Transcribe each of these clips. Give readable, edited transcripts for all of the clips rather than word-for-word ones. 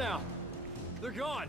now. They're gone.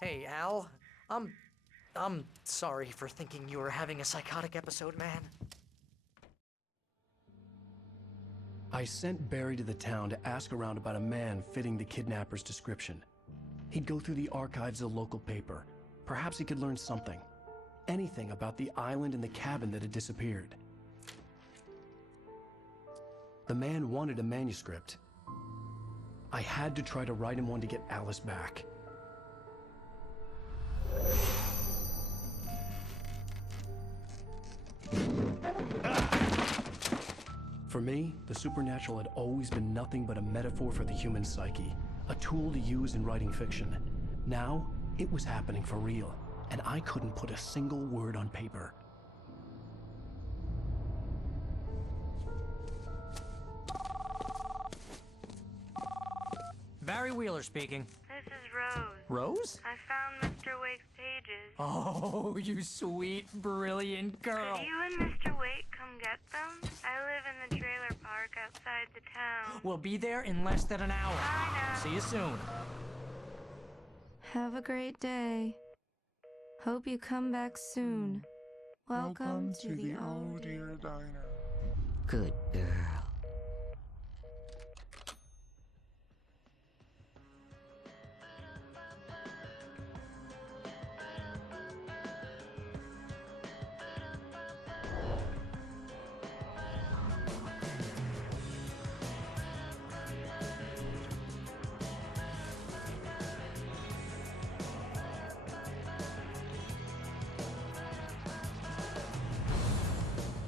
Hey, Al. I'm sorry for thinking you were having a psychotic episode, man. I sent Barry to the town to ask around about a man fitting the kidnapper's description. He'd go through the archives of the local paper. Perhaps he could learn something. Anything about the island and the cabin that had disappeared. The man wanted a manuscript. I had to try to write him one to get Alice back. For me, the supernatural had always been nothing but a metaphor for the human psyche, a tool to use in writing fiction. Now, it was happening for real, and I couldn't put a single word on paper. Barry Wheeler speaking. This is Rose. Rose? I found Mr. Wake's pages. Oh, you sweet, brilliant girl. Could you and Mr. Wake come get them? I live in the trailer park outside the town. We'll be there in less than an hour. I know. See you soon. Have a great day. Hope you come back soon. Welcome to the Oh Dear Diner. Good girl.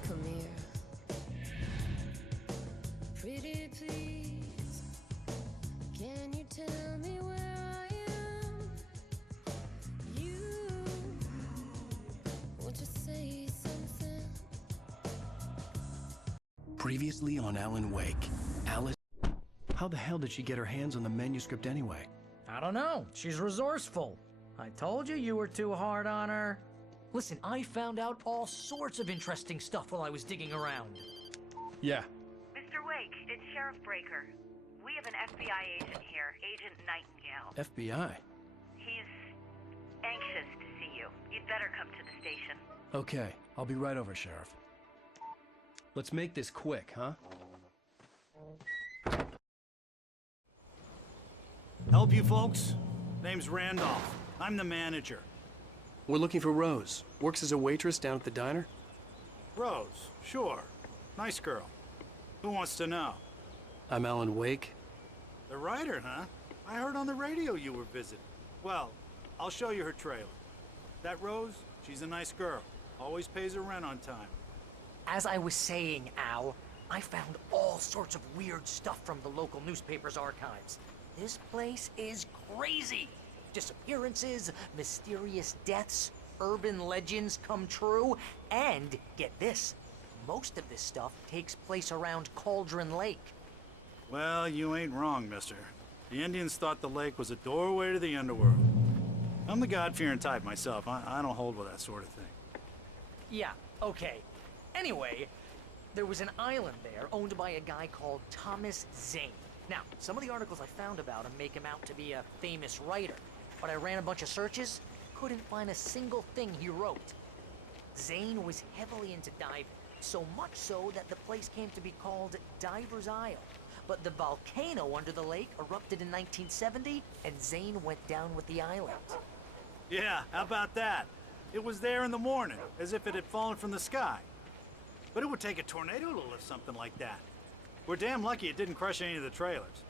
Come here. Pretty please, can you tell me where I am? You want to say something? Previously on Alan Wake, Alice... How the hell did she get her hands on the manuscript anyway? I don't know. She's resourceful. I told you you were too hard on her. Listen, I found out all sorts of interesting stuff while I was digging around. Yeah. Mr. Wake, it's Sheriff Breaker. We have an FBI agent here, Agent Nightingale. FBI? He's anxious to see you. You'd better come to the station. Okay, I'll be right over, Sheriff. Let's make this quick, huh? Help you folks? Name's Randolph. I'm the manager. We're looking for Rose. Works as a waitress down at the diner. Rose, sure. Nice girl. Who wants to know? I'm Alan Wake. The writer, huh? I heard on the radio you were visiting. Well, I'll show you her trailer. That Rose, she's a nice girl. Always pays her rent on time. As I was saying, Al, I found all sorts of weird stuff from the local newspaper's archives. This place is crazy. Disappearances, mysterious deaths, urban legends come true, and get this, most of this stuff takes place around Cauldron Lake. Well, you ain't wrong, mister. The Indians thought the lake was a doorway to the underworld. I'm the God-fearing type myself. I don't hold with that sort of thing. Yeah, okay. Anyway, there was an island there owned by a guy called Thomas Zane. Now, some of the articles I found about him make him out to be a famous writer, but I ran a bunch of searches, couldn't find a single thing he wrote. Zane was heavily into diving, so much so that the place came to be called Diver's Isle. But the volcano under the lake erupted in 1970, and Zane went down with the island. Yeah, how about that? It was there in the morning, as if it had fallen from the sky. But it would take a tornado to lift something like that. We're damn lucky it didn't crush any of the trailers.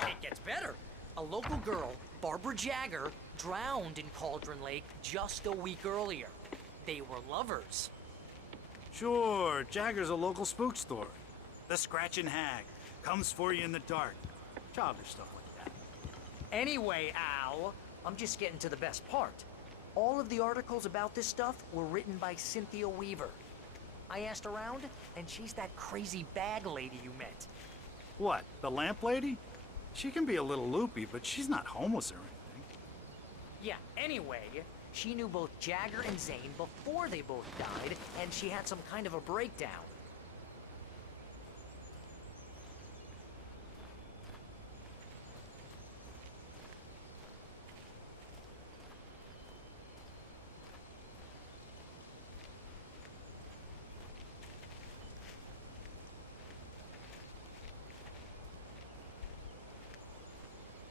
It gets better. A local girl, Barbara Jagger, drowned in Cauldron Lake just a week earlier. They were lovers. Sure, Jagger's a local spook story. The Scratching Hag comes for you in the dark. Childish stuff like that. Anyway, Al, I'm just getting to the best part. All of the articles about this stuff were written by Cynthia Weaver. I asked around, and she's that crazy bag lady you met. What, the lamp lady? She can be a little loopy, but she's not homeless or anything. Yeah, anyway, she knew both Jagger and Zane before they both died, and she had some kind of a breakdown.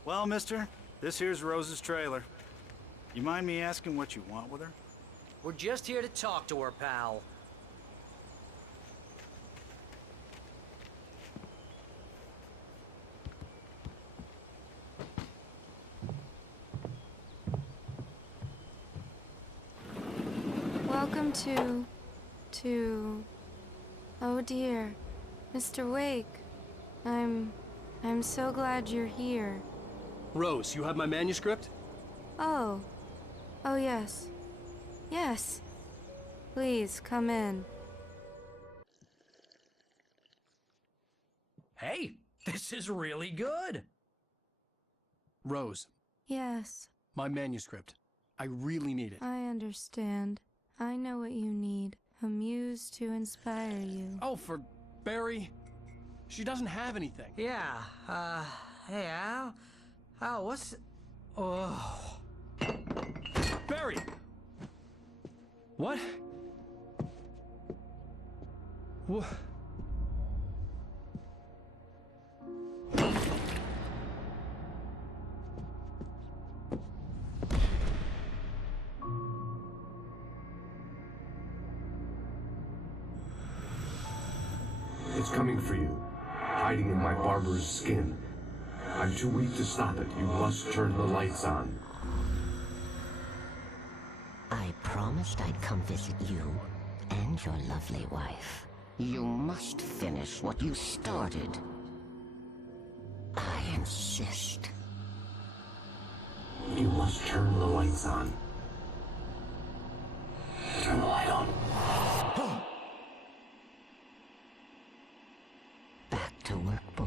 Well, mister, this here's Rose's trailer. You mind me asking what you want with her? We're just here to talk to her, pal. Welcome to... Oh dear. Mr. Wake. I'm so glad you're here. Rose, you have my manuscript? Oh. Oh, yes. Yes. Please, come in. Hey, this is really good. Rose, Yes, my manuscript. I really need it. I understand. I know what you need. A muse to inspire you. Oh, for Barry? She doesn't have anything. Yeah, hey, Al? Al, what's... Oh... Barry! What? What? It's coming for you, hiding in my barber's skin. I'm too weak to stop it. You must turn the lights on. I promised I'd come visit you and your lovely wife. You must finish what you started. I insist. You must turn the lights on. Turn the light on. Back to work, boy.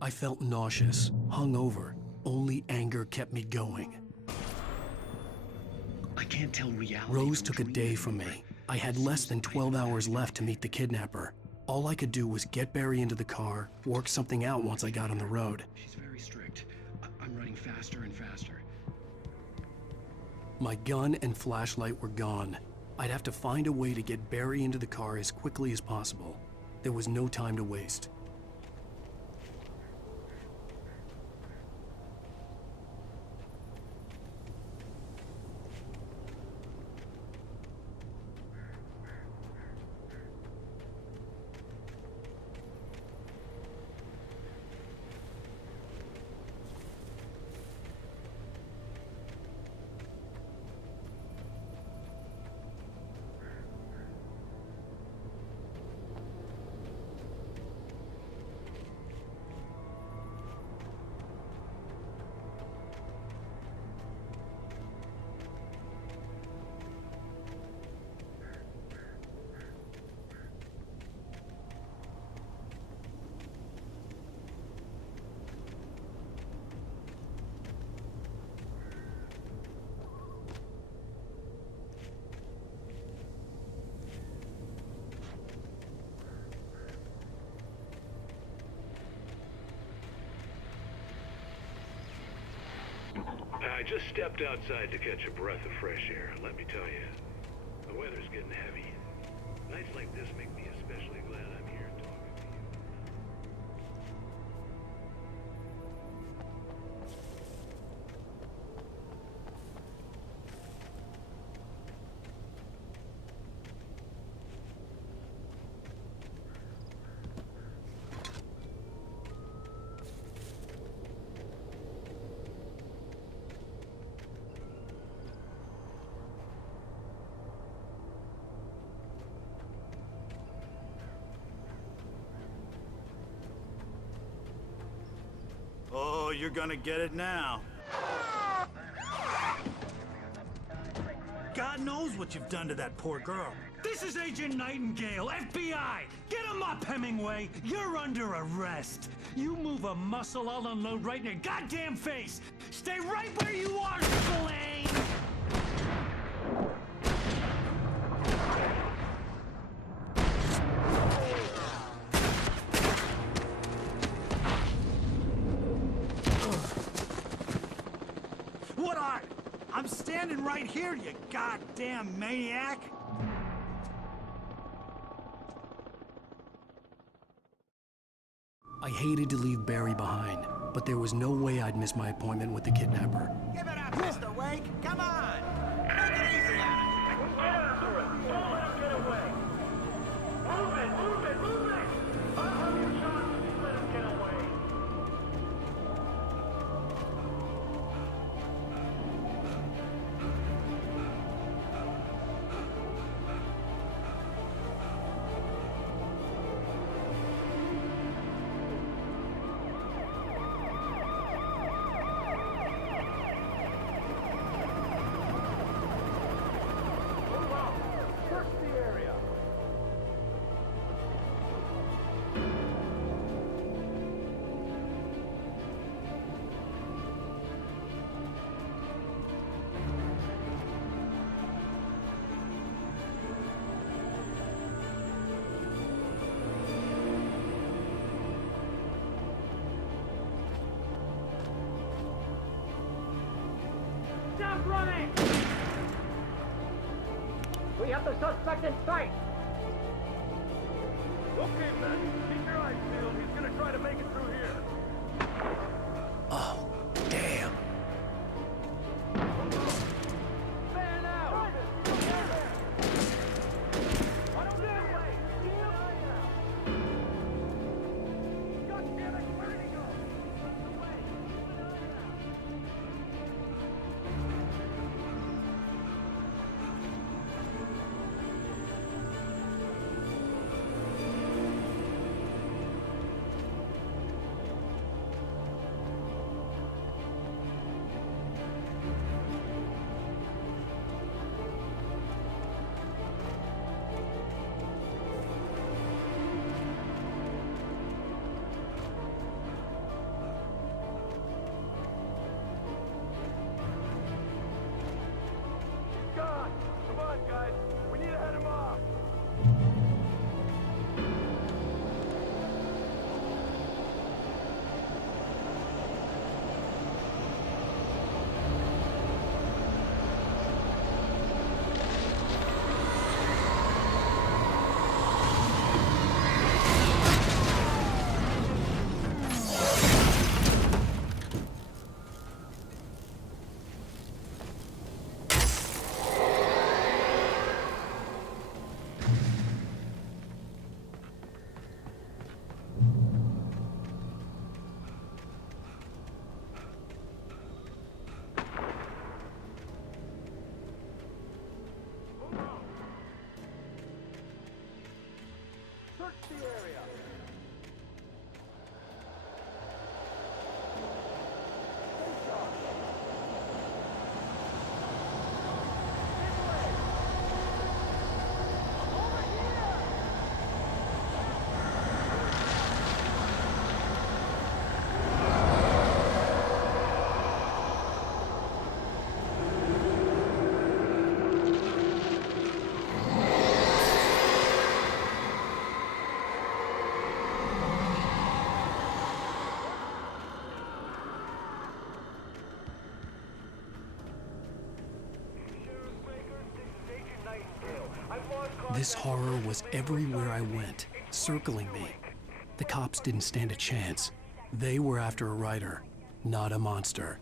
I felt nauseous, hungover. Only anger kept me going. I can't tell reality. Rose took a day from me. I had less than 12 hours left to meet the kidnapper. All I could do was get Barry into the car, work something out once I got on the road. She's very strict. I'm running faster and faster. My gun and flashlight were gone. I'd have to find a way to get Barry into the car as quickly as possible. There was no time to waste. just stepped outside to catch a breath of fresh air. Let me tell you, the weather's getting heavy. Nights like this make me especially glad I'm here talking to you. Oh, you're gonna get it now. God knows what you've done to that poor girl. This is Agent Nightingale, FBI! Get him up, Hemingway! You're under arrest! You move a muscle, I'll unload right in your goddamn face! Stay right where you are, Spillane! What are? I'm standing right here, you goddamn maniac! I hated to leave Barry behind, but there was no way I'd miss my appointment with the kidnapper. Give it up, Mr. Wake! Come on! Take it easy on him! Get after him! Don't let him get away! Move it! Move it! Move it! I'll have you shot if you let him get away! Stop running! We have the suspect in sight! Okay, man. Keep your eyes peeled. He's gonna try to make it through here. Oh, damn. Fan out! I don't that way! God damn it! Where did he go? Away! Keep an eye out! God! Come on, guys! We need to head him off! Search the area! This horror was everywhere I went, circling me. The cops didn't stand a chance. They were after a writer, not a monster.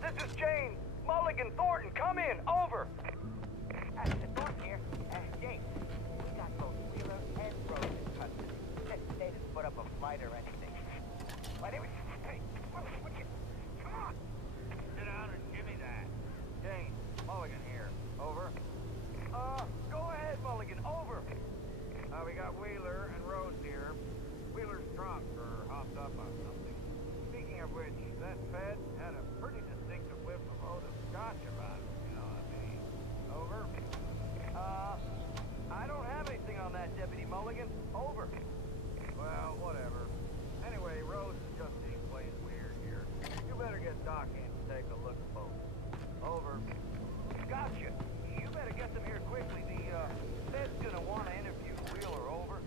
This is Jane. Mulligan, Thornton, come in. Over. Thornton here. Jane, we got both Wheeler and Rose in custody. They didn't put up a fight or anything. Why didn't we... Hey, what you... Come on. Sit down and give me that. Jane, Mulligan here. Over. Go ahead, Mulligan. Over. We got Wheeler and Rose here. Wheeler's drunk or hopped up on something. Speaking of which, that Fed had a pretty distinctive whiff of odor scotch about it, you know what I mean? Over. I don't have anything on that, Deputy Mulligan. Over. Well, whatever. Anyway, Rose is just being plain weird here. You better get Doc in to take a look at both. Over. Gotcha. You better get them here quickly. The Fed's gonna want to interview Wheeler. Over.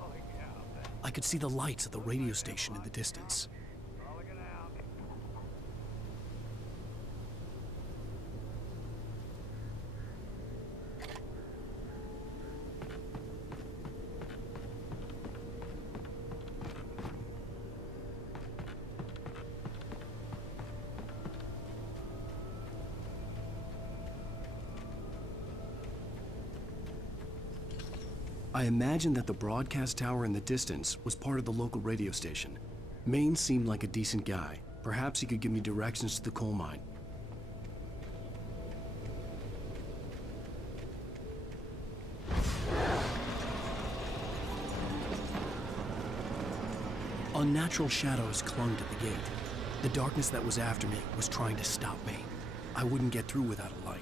Oh, yeah. I could see the lights of the radio station in the distance. I imagined that the broadcast tower in the distance was part of the local radio station. Maine seemed like a decent guy. Perhaps he could give me directions to the coal mine. Unnatural shadows clung to the gate. The darkness that was after me was trying to stop me. I wouldn't get through without a light.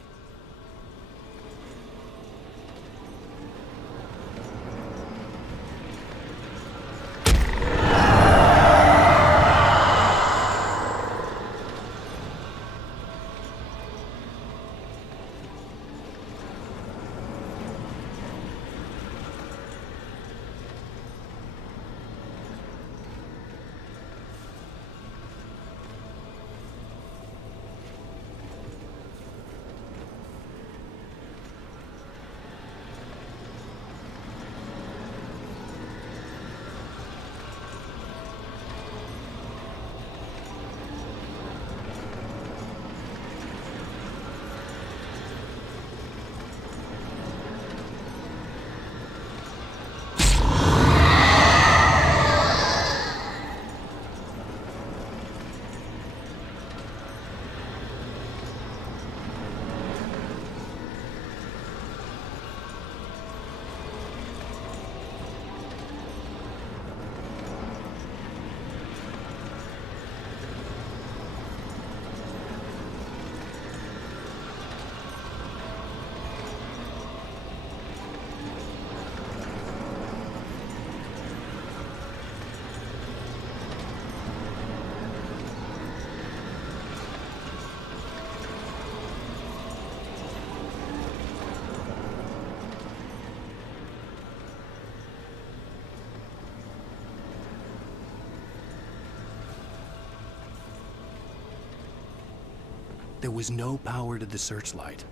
There was no power to the searchlight.